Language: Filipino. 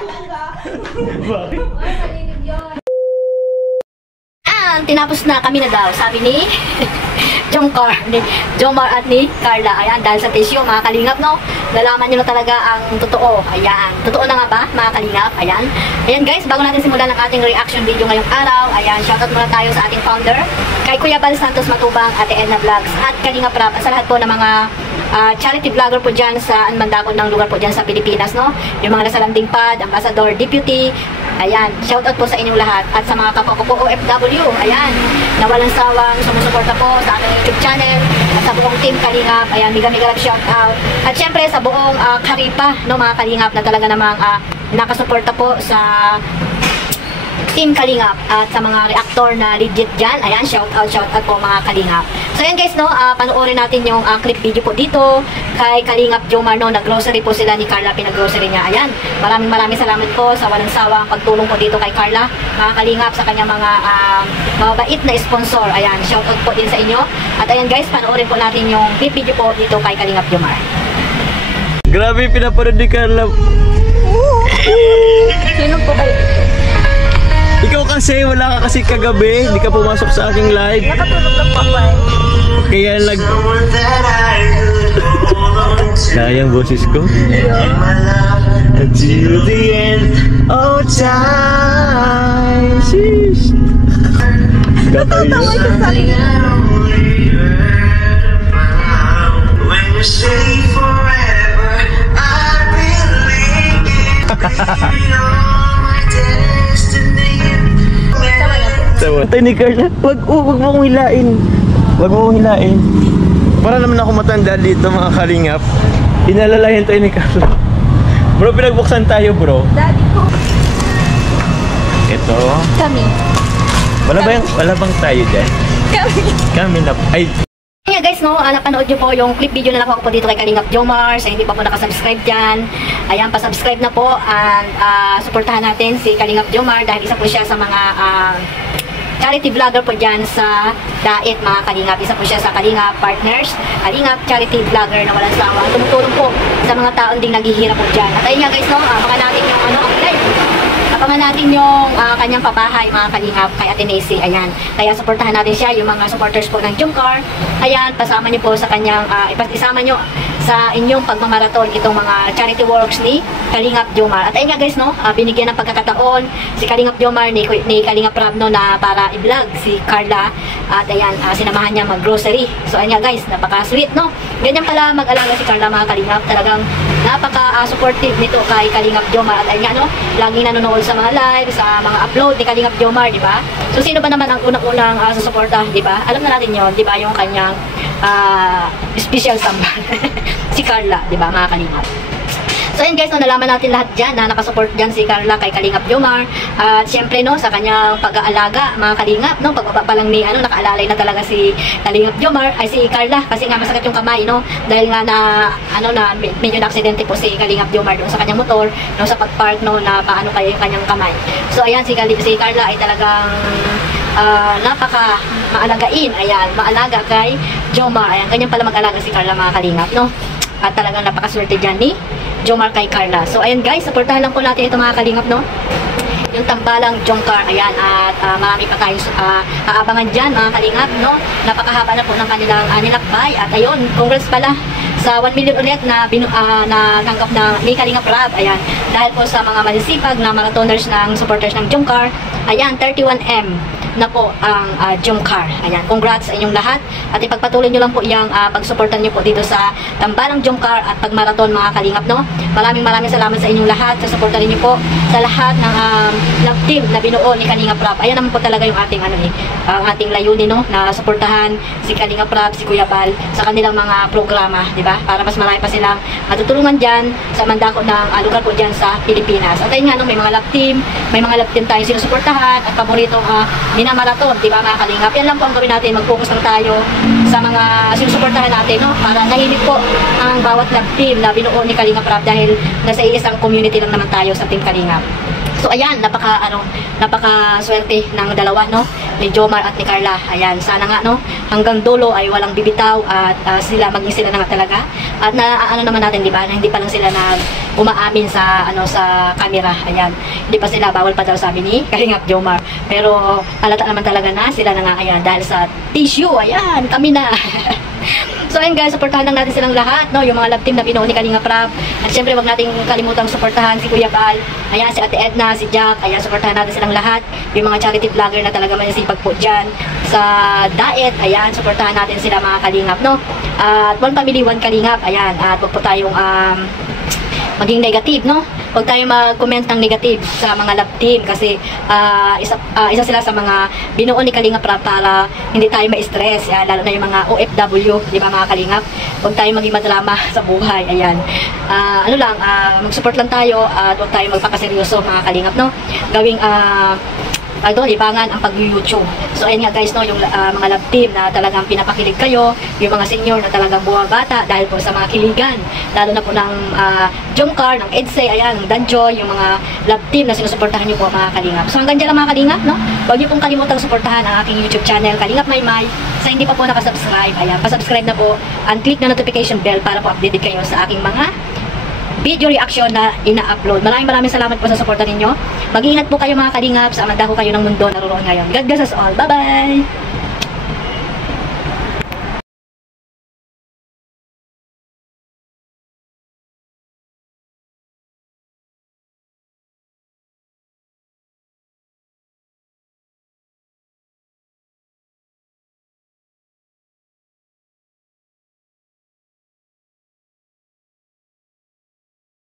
Bakit? Tinapos na kami na daw, sabi ni Jomar at ni Carla. Ayan, dahil sa tissue, mga kalingap, no? Nalaman nyo na talaga ang totoo. Ayan, totoo na nga ba, mga kalingap? Ayan. Ayan guys, bago natin simulan ang ating reaction video ngayong araw, ayan, shoutout muna tayo sa ating founder, kay Kuya Bal Santos Matubang, Ate Edna Vlogs, at Kalingap Rap, sa lahat po ng mga charity vlogger po dyan sa mandakot ng lugar po dyan sa Pilipinas, no? Yung mga nasa landing pad, ambassador, deputy, ayan, shoutout po sa inyong lahat. At sa mga kapwa ko po OFW, ayan, na walang sawang sumusuporta po sa ating YouTube channel, at sa buong team Kalingap, ayan, mega shoutout. At syempre sa buong Karipa, no, mga Kalingap, na talaga namang nakasuporta po sa Team Kalingap at sa mga reactor na legit dyan. Ayan, shout out po mga Kalingap. So yan guys, no, panoorin natin yung clip video po dito kay Kalingap Jomar, no, nag-grocery po sila ni Carla, pinag-grocery niya. Ayan, maraming salamat po sa walang sawang pagtulong po dito kay Carla, mga Kalingap, sa kanyang mga mabait na sponsor. Ayan, shout out po din sa inyo. At ayan guys, panoorin po natin yung clip video po dito kay Kalingap Jomar. Grabe, pinapanood ni Carla. Sino po kayo? Ikaw kasi, wala ka kasi kagabi, hindi ka pumasok sa aking live. Nakatulog lang po ba? Kaya sayang boses ko. Until the end of time. Sheesh. Natatawa ka sa akin. When you say forever, I believe it. Tay ni Carla, wag mong hilain. Wag mong hilain. Para naman ako matanda dito, mga Kalingap. Inalalayan tayo ni Carla. Bro, pinagbuksan tayo, bro. Daddy ko. Ito. Kami. Wala bang tayo dyan? Kami na. Ay. Kaya guys, no, napanood nyo po yung clip video na nakuha ko po dito kay Kalingap Jomar. Sa hindi pa po nakasubscribe dyan, ayan, pasubscribe na po. And suportahan natin si Kalingap Jomar dahil isa po siya sa mga charity vlogger po dyan sa Dait, mga Kalingap. Isa po siya sa Kalingap Partners, Kalingap charity vlogger na walang sawa. Tumutulong po sa mga taon ding naghihirap po dyan. At ayun nga guys, no, abangan natin yung abangan natin yung kanyang pabahay, mga Kalingap, kay Ate Macy. Ayan, kaya supportahan natin siya, yung mga supporters po ng Jomcar. Ayan, pasama nyo po sa kanyang isama nyo sa inyong pagmamaraton itong mga charity works ni Kalingap Jomar. At ayun nga guys, no, binigyan ng pagkakataon si Kalingap Jomar ni Kalingap Rab, no, na para i-vlog si Carla. At ayan, sinamahan niya mag-grocery. So ayun nga guys, napaka-sweet, no. Ganyan pala mag-alaga si Carla, mga Kalingap. Talagang napaka-supportive nito kay Kalingap Jomar. At ayun nga, no, laging nanonood sa mga live, sa mga upload ni Kalingap Jomar, di ba? So sino ba naman ang unang-unang susuporta, di ba? Alam na natin yon, di ba, yung kanyang special sambahan si Carla, di ba, mga Kalingap? So yun guys, no, nalaman natin lahat dyan na nakasupport dyan si Carla kay Kalingap Jomar. At syempre, no, sa kanyang pag-aalaga, mga Kalingap, no, pagbaba pa lang ni, nakaalalay na talaga si Kalingap Jomar, ay si Carla, kasi nga masakit yung kamay, no, dahil nga medyo na-aksidente po si Kalingap Jomar doon sa kanyang motor, no, sa pag-park, no, na paano kayo yung kanyang kamay. So ayan, si Carla ay talagang napaka maalagain, ayan, maalaga kay Jomar. Ayan, ganyan pala mag-alaga si Carla, mga Kalingap, no. At talagang napakaswerte dyan ni Jomar kay Carla. So ayan guys, supportahan lang po natin ito, mga Kalingap, no, yung tambalang Jomcar. Ayan, at marami pa tayong aabangan dyan, mga Kalingap, no. Napakahaba na po ng kanilang nilakbay. At ayun, congrats pala sa 1 million ulit na tanggap na ni Kalingap Rab. Ayan, dahil po sa mga manisipag na marathoners ng supporters ng Jomcar. Ayan, 31M na po ang Jomcar. Ayan, congrats sa inyong lahat. At ipagpatuloy nyo lang po yung pagsuportan nyo po dito sa tambalang Jomcar at pagmarathon, mga Kalingap, no. Maraming salamat sa inyong lahat, sa suportan niyo po sa lahat ng love team na binuo ni Kalingap Rab. Ayan naman po talaga yung ating ating layunin, no, na suportahan si Kalingap Rab, si Kuya Bal sa kanilang mga programa, di ba? Para mas marami pa silang matutulungan diyan sa mandako ng lugar po diyan sa Pilipinas. At ayun nga, no, may mga love team tayong sinusuportahan at paboritong minamaraton, di ba, mga Kalingap? Yan lang po ang gawin natin, mag-focus lang tayo sa mga sinusuportahan natin, no, para nahimik po ang bawat love team na binuo ni Kalingap Rab dahil nasa isang community lang naman tayo sa Team Kalingap. So ayan, napaka swerte ng dalawa, no, ni Jomar at ni Carla. Ayan, sana nga, no, hanggang dulo ay walang bibitaw at maging sila na nga talaga. At ano naman natin, di ba, na hindi pa lang sila umaamin sa sa camera. Ayan, hindi pa sila, bawal pa daw sabi ni Kalingap Jomar. Pero halata naman talaga na sila na nga. Ayan, dahil sa tissue, ayan, kami na. So ayun guys, supportahan lang natin silang lahat, no, yung mga love team na binuo ni Kalingap Rap. At syempre wag nating kalimutang suportahan si Kuya Bal, ayan, si Ate Edna, si Jack, ayan, suportahan natin silang lahat. Yung mga charity vlogger na talaga masisipag po dyan sa diet, ayan, suportahan natin sila mga Kalingap, no. At one family, one Kalingap, ayan, at wag po tayong maging negative, no? Huwag tayo mag-comment ng negative sa mga love team kasi isa sila sa mga binuo ni Kalingap Rap para hindi tayo ma-stress, lalo na yung mga OFW, di ba mga Kalingap? Huwag tayo maging madrama sa buhay, ayan. Mag-support lang tayo at huwag tayo magpakaseryoso mga Kalingap, no? Gawing libangan ang pag-YouTube. So ayun nga guys, no, yung mga love team na talagang pinapakilig kayo, yung mga senior na talagang buwabata dahil po sa mga kiligan, lalo na po ng Jomcar, ng Edsay, ayan, ng Danjoy, yung mga love team na sinusuportahan nyo po mga Kalingap. So hanggang dyan lang mga Kalingap, no? Huwag nyo pong kalimutang suportahan ang aking YouTube channel, Kalingap Maymay. Sa hindi pa po nakasubscribe, ayan, pasubscribe na po and click na notification bell para po updated kayo sa aking mga video reaction na ina-upload. Maraming salamat po sa suporta ninyo. Mag-iingat po kayo mga Kalingap sa mandaho kayo ng mundo naroon ngayon. God bless us all. Bye-bye!